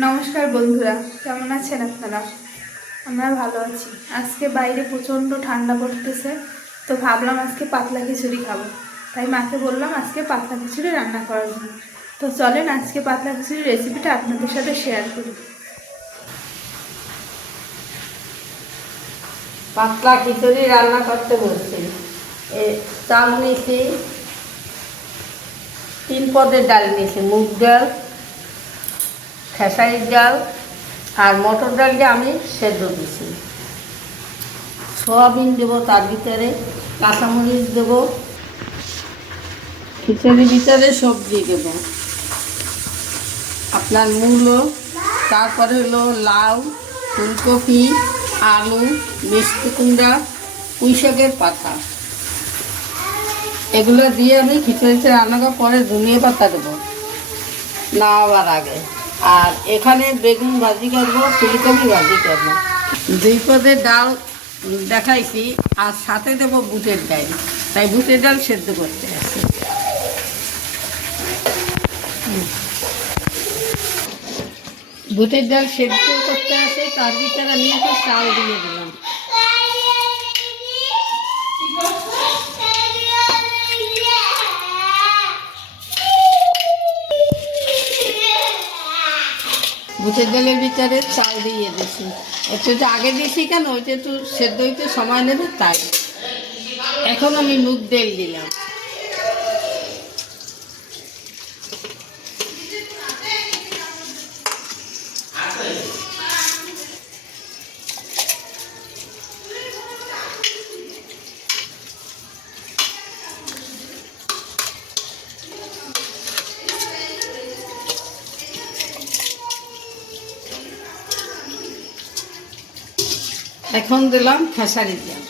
নমস্কার বন্ধুরা, কেমন আছেন আপনারা? আমরা ভালো আছি। আজকে বাইরে প্রচণ্ড ঠান্ডা পড়তেছে, তো ভাবলাম আজকে পাতলা খিচুড়ি খাব। তাই মাকে বললাম আজকে পাতলা খিচুড়ি রান্না করার জন্য। তো চলেন আজকে পাতলা খিচুড়ির রেসিপিটা আপনাদের সাথে শেয়ার করি। পাতলা খিচুড়ি রান্না করতে বলছি। চাল নিয়েছি, তিন পদের ডাল নিয়েছি, মুগ ডাল খেসারির ডাল আর মটর ডালটা আমি সেদ্ধ দিয়েছি। সোয়াবিন দেবো তার ভিতরে, কাঁচামরিচ দেবো, খিচুড়ির ভিতরে সবজি দেবো। আপনার মূলো, তারপরে হলো লাউ, ফুলকপি, আলু, মিষ্টি কুমড়া পুঁই শাকের পাতা। এগুলো দিয়ে আমি খিচুড়িতে রান্না করার পরে ধনিয়া পাতা দেবো। নামাবার আগে। আর এখানে বেগুন ভাজি করব, ফুলকপি ভাজি করব। দুই পদের ডাল দেখাইছি, আর সাথে দেবো বুটের ডাল। তাই বুটের ডাল সেদ্ধ করতে আসি। বুটের ডাল সেদ্ধ করতে আসে, তার ভিতরে আমি একটু চাল দিয়ে দিলাম। বুটের ডালের ভিতরে চাল দিয়ে দিছি। একটু আগে দিছি কেন ওইটা একটু সেদ্ধ হইতে সময় নেবে তাই। এখন আমি মুখ ডাল দিলাম। এখন দিলাম খেসারি ডাল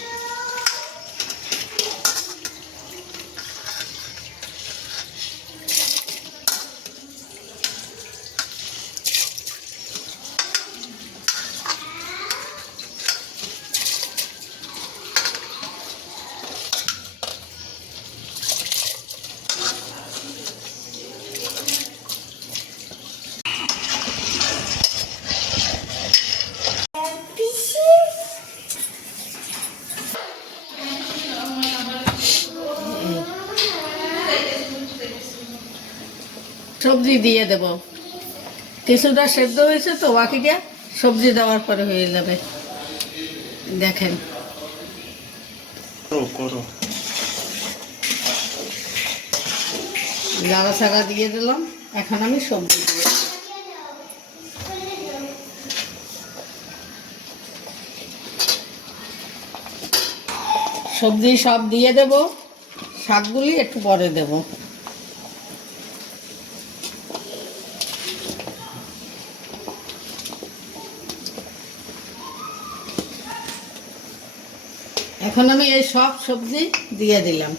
সবজি দিয়ে দেব। কিছুটা সেদ্ধ হয়েছে তো বাকিটা সবজি দেওয়ার পরে হয়ে যাবে। দেখেন। লাড়া ছাড়া দিয়ে দিলাম এখন আমি সবজি সবজি সব দিয়ে দেব শাকগুলি একটু পরে দেব। এখন আমি এই সব সবজি দিয়ে দিলাম।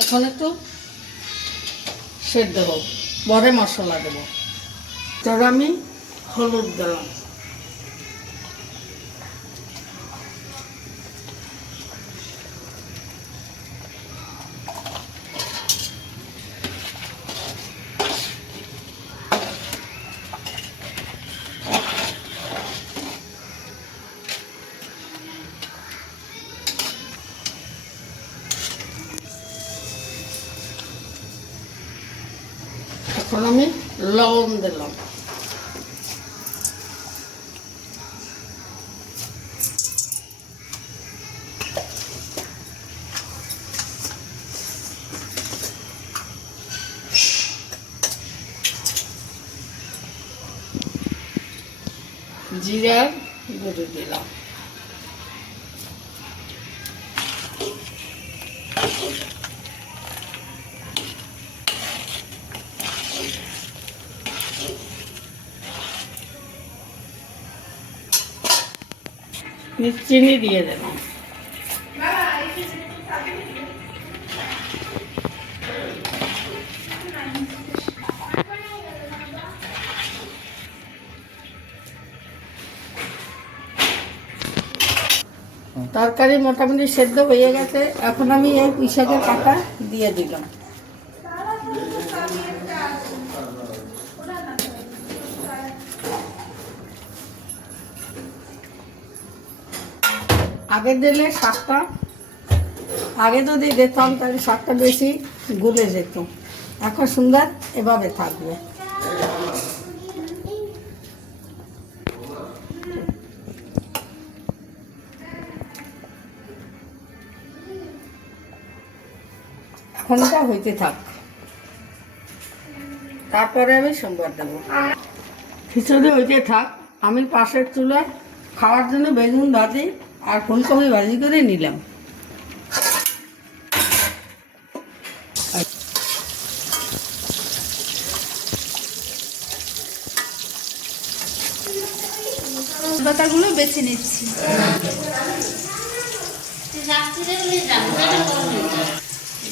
এখন একটু সেদ্ধ হোক পরে মশলা দেবো। তোর আমি হলুদ দিলাম এখন আমি লবণ দিলাম। জিরার গুঁড়ো দিলাম। চিনি দিয়ে দিলাম তরকারি মোটামুটি সেদ্ধ হয়ে গেছে। এখন আমি এই পুঁই শাকের কাটা দিয়ে দিলাম। আগে দিলে শাকটা, আগে যদি দিতাম তাহলে শাকটা বেশি গুলে যেত। এখন সুন্দর এভাবে থাকবে। এখন এটা হইতে থাক। তারপরে আমি সোমবার দেবো। খিচুড়ি হইতে থাক। আমি পাশের চুলায় খাওয়ার জন্য বেগুন ভাজি আর ফুলকপি ভাজি করে নিলাম। পাতাগুলো বেছে নিচ্ছি।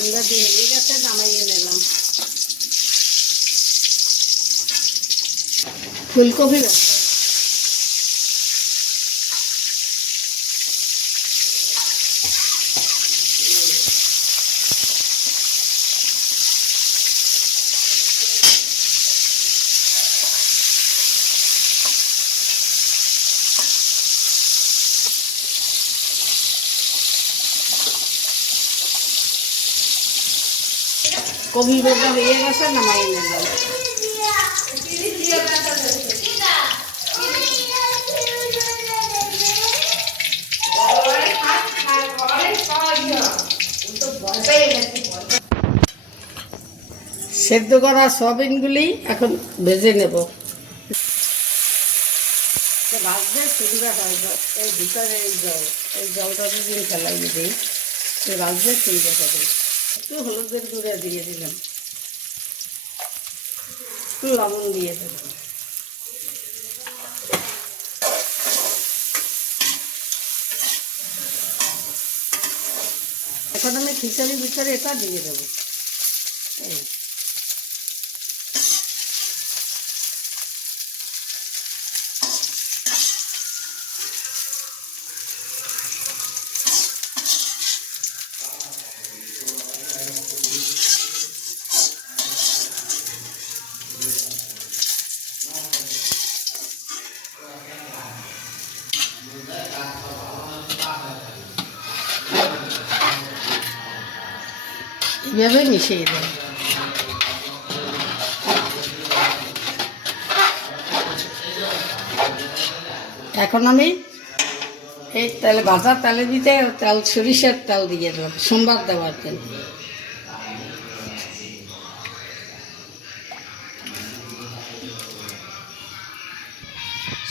একটু দুটা দিয়ে হয়ে গেছে নামাইয়ে নিলাম ফুলকপি ভাজি। কবি বেজা হয়ে গেছে নামাইয়ে নিলাম সেদ্ধ করা সয়াবিনগুলি এখন ভেজে নেব। তো ভাজতে সুবিধা হয় এই ভিতরে এই জল, এই জলটা যদি ফেলাই দিই, তো ভাজতে সুবিধা হবে। একটু হলুদের গুঁড়া দিয়ে দিলাম। একটু লবণ দিয়ে দিলাম। এখন আমি খিচাড়ি বিচারে এটা দিয়ে দেবো। এভাবে মিশিয়ে দেবো? এখন আমি এই তেলে ভাজা তেলে দিতে তেল, সরিষার তেল দিয়ে দেবো সোমবার দেওয়ার তেল।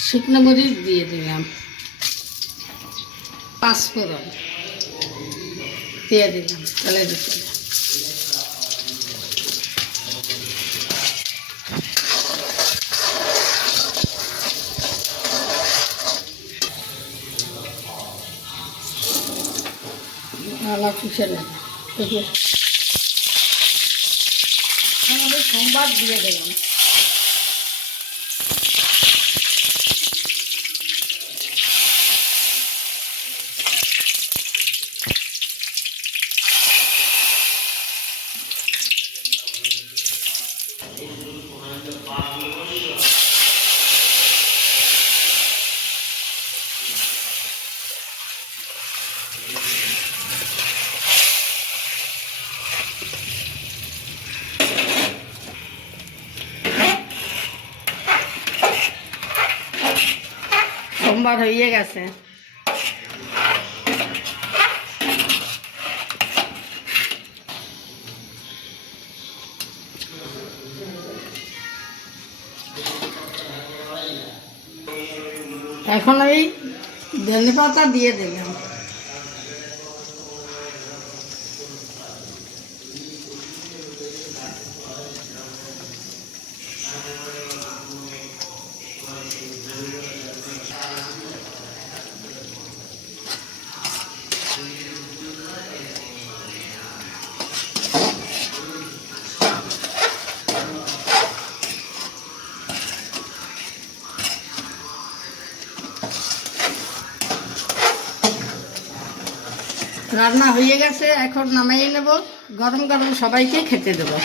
শুকনো মরিচ দিয়ে দিলাম পাঁচফোড়ন দিয়ে দিলাম তেলের ভিতরে। নানা কিসে না? আমাদের সোমবার দিয়ে দিলাম সোমবার হয়ে গেছে। এখন এই ধনে পাতা দিয়ে দিলাম। রান্না হয়ে গেছে এখন নামাইয়ে নেব। গরম গরম সবাইকে খেতে দেবো।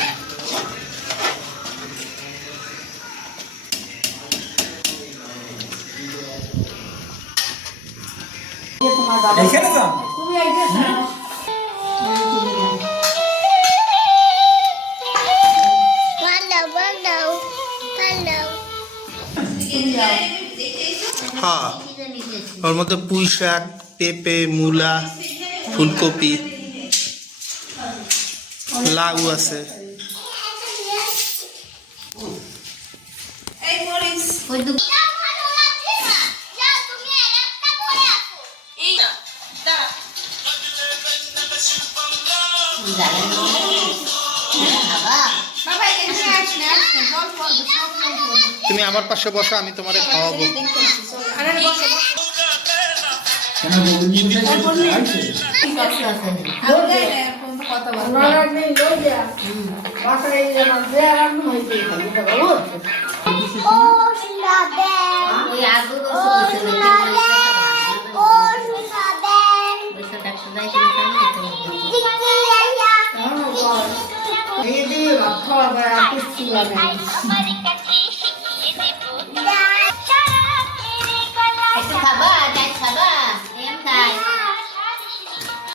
হ্যাঁ। ওর মধ্যে পুঁই শাক পেঁপে মূলা। ফুলকপি লাউ আছে। তুমি আমার পাশে বসো আমি তোমারে খাওয়াবো। খাওয়াবে আর কিছু লাগে